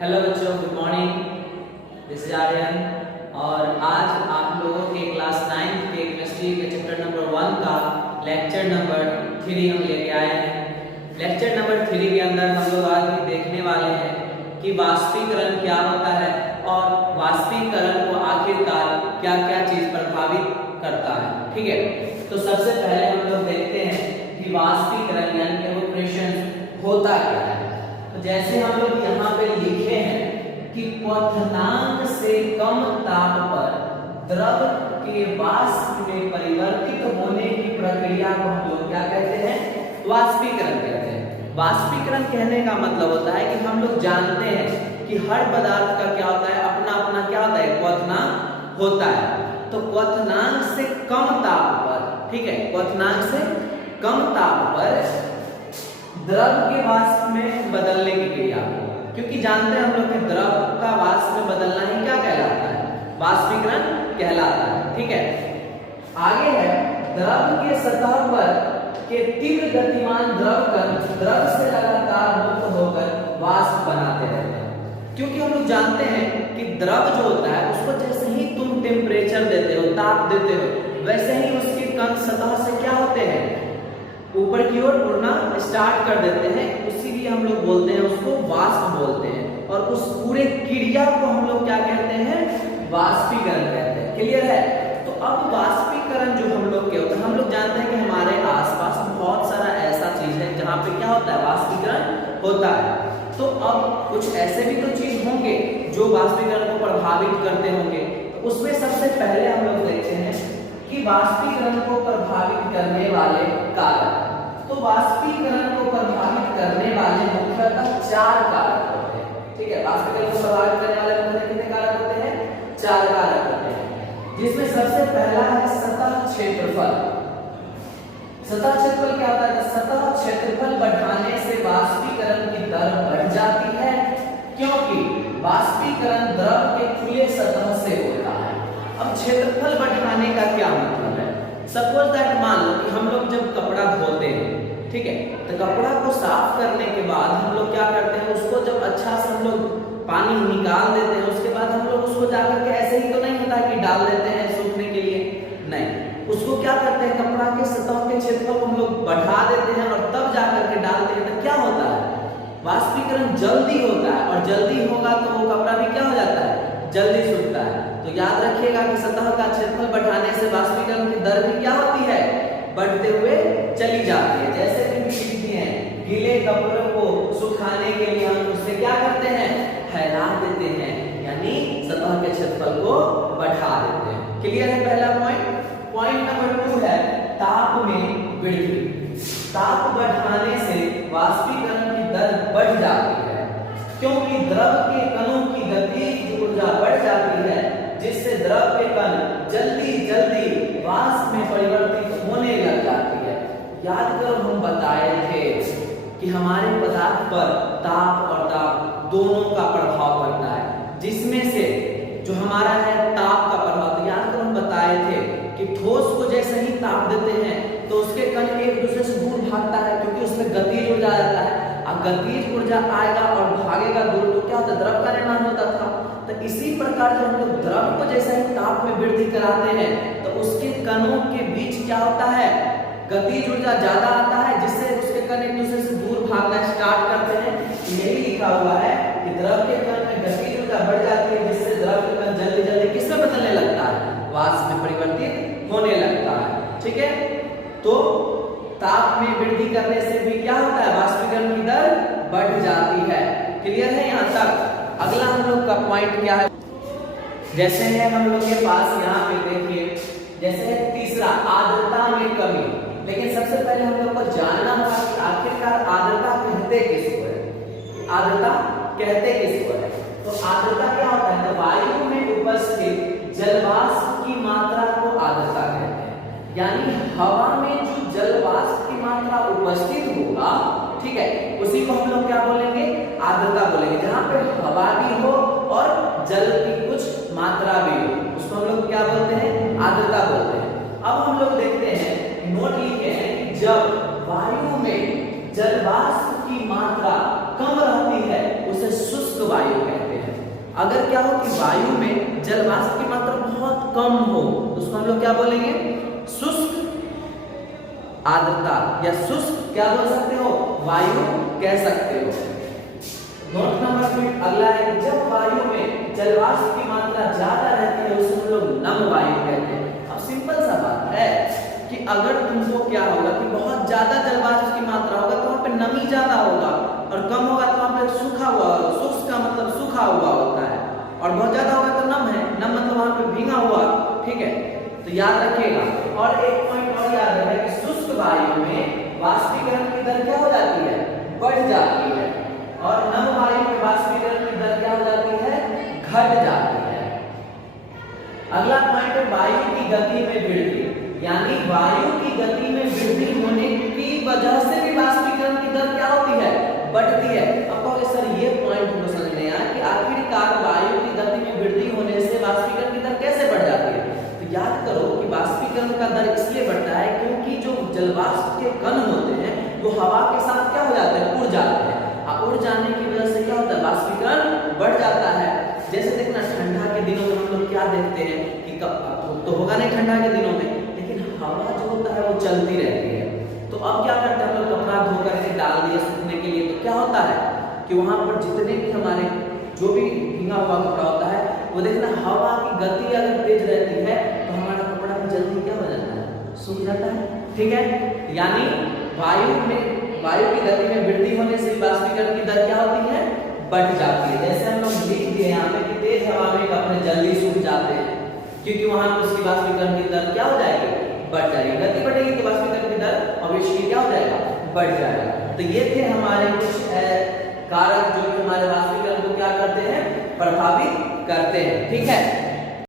Hello बच्चों, good morning. This is Aryan और आज आप लोगों के क्लास 9 के केमिस्ट्री के चैप्टर नंबर 1 का लेक्चर नंबर 3 हम लेके आए हैं। लेक्चर नंबर 3 के अंदर हम लोग आज भी देखने वाले हैं कि वाष्पीकरण क्या होता है और वाष्पीकरण को आखिरकार क्या क्या चीज प्रभावित करता है। ठीक है, तो सबसे पहले हम लोग देखते हैं कि वाष्पीकरण यानी इवेपोरेशन होता क्या है। तो जैसे हम लोग यहाँ पे लिखे हैं कि क्वथनांक से कम ताप पर द्रव के वाष्प में परिवर्तित होने की प्रक्रिया को हम लोग क्या कहते हैं? वाष्पीकरण कहते हैं। वाष्पीकरण कहने का मतलब होता है कि हम लोग जानते हैं कि हर पदार्थ का क्या होता है, अपना अपना क्या होता है, क्वथनांक होता है। तो क्वथनांक से कम ताप पर, ठीक है, क्वथनांक से कम ताप पर द्रव के वाष्प में बदलने की क्रिया, क्योंकि जानते हैं हम लोग कि द्रव का वाष्प में बदलना ही क्या कहलाता है? वाष्पीकरण कहलाता है। ठीक है, आगे है द्रव के सतह पर के तीव्र गतिमान द्रव कण द्रव से लगातार मुक्त होकर वाष्प बनाते रहते हैं। क्योंकि हम लोग जानते हैं कि द्रव जो होता है उसको जैसे ही तुम टेम्परेचर देते हो, ताप देते हो, वैसे ही उसके कण सतह से क्या होते हैं, ऊपर की ओर उड़ना स्टार्ट कर देते हैं। इसीलिए हम लोग बोलते हैं उसको वाष्प बोलते हैं, और उस पूरे क्रिया को हम लोग क्या कहते हैं? वाष्पीकरण कहते हैं। क्लियर है? तो अब वाष्पीकरण जो हम लोग के होता है, हम लोग जानते हैं कि हमारे आसपास बहुत सारा ऐसा चीज है जहाँ पे क्या होता है, वाष्पीकरण होता है। तो अब कुछ ऐसे भी तो चीज होंगे जो वाष्पीकरण को प्रभावित करते होंगे। तो उसमें सबसे पहले हम लोग देखते हैं कि वाष्पीकरण को प्रभावित करने वाले कारक। तो वाष्पीकरण को प्रभावित करने वाले मुख्यतः 4 कारक होते हैं। ठीक है, वाष्पीकरण को प्रभावित करने वाले मुख्यतः कितने कारक होते हैं? 4 कारक होते हैं, जिसमें सबसे पहला है सतह क्षेत्रफल। सतह क्षेत्रफल क्या होता है? सतह क्षेत्रफल बढ़ाने से वाष्पीकरण की दर बढ़ जाती है, क्योंकि वाष्पीकरण द्रव के खुले सतह से होता है। अब क्षेत्रफल बढ़ाने का क्या मतलब है? सपोज दैट, मान लो कि हम लोग जब कपड़ा धोते हैं, ठीक है, तो कपड़ा को साफ करने के बाद हम लोग क्या करते हैं, उसको जब अच्छा से हम लोग पानी निकाल देते हैं, उसके बाद हम लोग उसको जाकर के ऐसे ही तो नहीं होता कि डाल देते हैं सूखने के लिए, नहीं, उसको क्या करते हैं, कपड़ा के सतह के क्षेत्रफल को हम लोग बढ़ा देते हैं और तब जाकर के डालते हैं। तो क्या होता है? वाष्पीकरण जल्दी होता है, और जल्दी होगा तो वो कपड़ा भी क्या हो जाता है, जल्दी सूखता है। तो याद रखिएगा कि सतह का क्षेत्रफल बढ़ाने से वाष्पीकरण की दर भी क्या होती है, बढ़ते हुए चली जाती है। जैसे कि लिखते हैं, गीले कपड़ों को सुखाने के लिए हम उससे क्या करते हैं, फैला देते हैं, यानी सतह के क्षेत्रफल को बढ़ा देते हैं। क्लियर है पहला पॉइंट? पॉइंट नंबर 2 है ताप में वृद्धि। ताप बढ़ाने से वाष्पीकरण की दर बढ़ जाती है, क्योंकि द्रव के कणों की गतिज ऊर्जा बढ़ जाती है, जिससे द्रव के कण जल्दी जल्दी वाष्प में परिवर्तित होने लग जाती है। याद करो, हम बताए थे कि हमारे पदार्थ पर ताप और दाब दोनों का प्रभाव पड़ता है, जिसमें से जो हमारा है ताप का प्रभाव। तो याद करो, हम बताए थे कि ठोस को जैसे ही ताप देते हैं तो उसके कण एक दूसरे से दूर भागता है, क्योंकि उसमें गतिज ऊर्जा आ जाता है। गतिज ऊर्जा आएगा और भागेगा दूर, तो क्या होता है, द्रव का निर्माण होता था। तो इसी प्रकार जब हम लोग द्रव को जैसे ही ताप में वृद्धि कराते हैं तो उसके कणों के बीच क्या होता है, गतिज ऊर्जा ज्यादा आता है, जिससे उसके कण एक दूसरे से दूर भागना स्टार्ट करते हैं। यही लिखा हुआ है कि द्रव के कण में गतिज ऊर्जा बढ़ जाती है, जिससे द्रव के कण जल्दी जल्दी किसमें बदलने लगता है, वाष्प में परिवर्तित होने लगता है। ठीक है, तो ताप में वृद्धि करने से भी क्या होता है, वाष्पीकरण की दर बढ़ जाती है। क्लियर है यहाँ तक? अगला हम लोग का पॉइंट क्या है? जैसे है हम लोग के पास यहाँ पे देखिए, जैसे तीसरा आर्द्रता में कमी। लेकिन सबसे पहले हम लोग को जानना होगा कि आखिरकार आर्द्रता कहते किसको है, आर्द्रता कहते किसको है। तो आर्द्रता क्या होता है? तो वायु में उपस्थित जलवाष्प की मात्रा को आर्द्रता कहते हैं, यानी हवा में जो जलवाष्प की मात्रा उपस्थित होगा, ठीक है, उसी को हम लोग क्या बोलेंगे, आर्द्रता बोलेंगे। जहां पे हवा भी हो और जल की कुछ मात्रा भी हो, उसको हम लोग क्या बोलते हैं, आर्द्रता बोलते हैं। अब हम लोग देखते हैं, नोट लिखे हैं कि जब वायु में जलवाष्प की मात्रा कम रहती है उसे शुष्क वायु कहते हैं। अगर क्या हो कि वायु में जल वाष्प की मात्रा बहुत कम हो, उसको हम लोग क्या बोलेंगे? शुष्क आर्द्रता या शुष्क क्या बोल सकते हो? वायु कह सकते हो। नोट नंबर 2 अगला है कि जब वायु में जल वाष्प की मात्रा ज्यादा रहती है उसे हम लोग नम वायु कहते हैं। अब सिंपल सा बात है कि अगर तुमको क्या होगा कि बहुत ज्यादा जल वाष्प की मात्रा होगा तो वहां पे नमी ज्यादा होगा, और कम होगा तो वहां पे सूखा हुआ, शुष्क का मतलब सूखा हुआ होता है, और बहुत ज्यादा होगा तो नम है, नम मतलब वहां पे भीगा हुआ। ठीक है, तो याद रखिएगा। और एक पॉइंट और याद रखिएगा कि शुष्क वायु में वाष्पीकरण की दर क्या हो जाती है? बढ़ जाती है, और नम वायु में वाष्पीकरण की दर क्या हो जाती है? घट जाती है। अगला पॉइंट है वायु की गति में वृद्धि, यानी वायु की गति में वृद्धि होने की वजह से भी वाष्पीकरण की दर क्या होती है? बढ़ती है। अब कहोगे सर ये पॉइंट को समझ नहीं आया कि आखिरकार वायु की गति में वृद्धि होने से वाष्पीकरण की दर कैसे बढ़ जाती है? तो याद करो कि वाष्पीकरण का दर इसलिए बढ़ता है क्योंकि जो जलवाष्प के कण होते हैं वो हवा के साथ क्या हो जाते हैं? उड़ जाते हैं, और उड़ जाने की वजह से क्या होता है? वाष्पीकरण बढ़ जाता है। जैसे देखना ठंडा के दिनों में हम लोग क्या देखते हैं कि तो होगा नहीं ठंडा के दिनों में, लेकिन हवा जो होता है वो चलती रहती है। तो अब क्या करते हैं हम लोग? कपड़ा धो करके डाल दिए सूखने के लिए, तो क्या होता है कि वहां पर जितने भी हमारे जो भी भीगा हुआ कपड़ा होता है वो देखना हवा की गति अगर तेज रहती है तो हमारा कपड़ा भी जल्दी क्या हो जाता है? सूख जाता है। ठीक है, यानी वायु की गति में वृद्धि होने से वाष्पीकरण की दर क्या होती है? बढ़ जाती है। जैसे हम लोग लिख दिए यहाँ पे कि तेज हवा में कपड़े जल्दी सूख जाते हैं, क्योंकि वहां पर उसकी वाष्पीकरण की दर क्या हो जाएगी? बढ़ जाएगी। गति बढ़ेगी तो वाष्पीकरण की दर ऑब्वियसली क्या हो जाएगा? बढ़ जाएगा। तो ये थे हमारे कुछ कारक जो कि हमारे वाष्पीकरण को क्या करते हैं? प्रभावित करते हैं। ठीक है।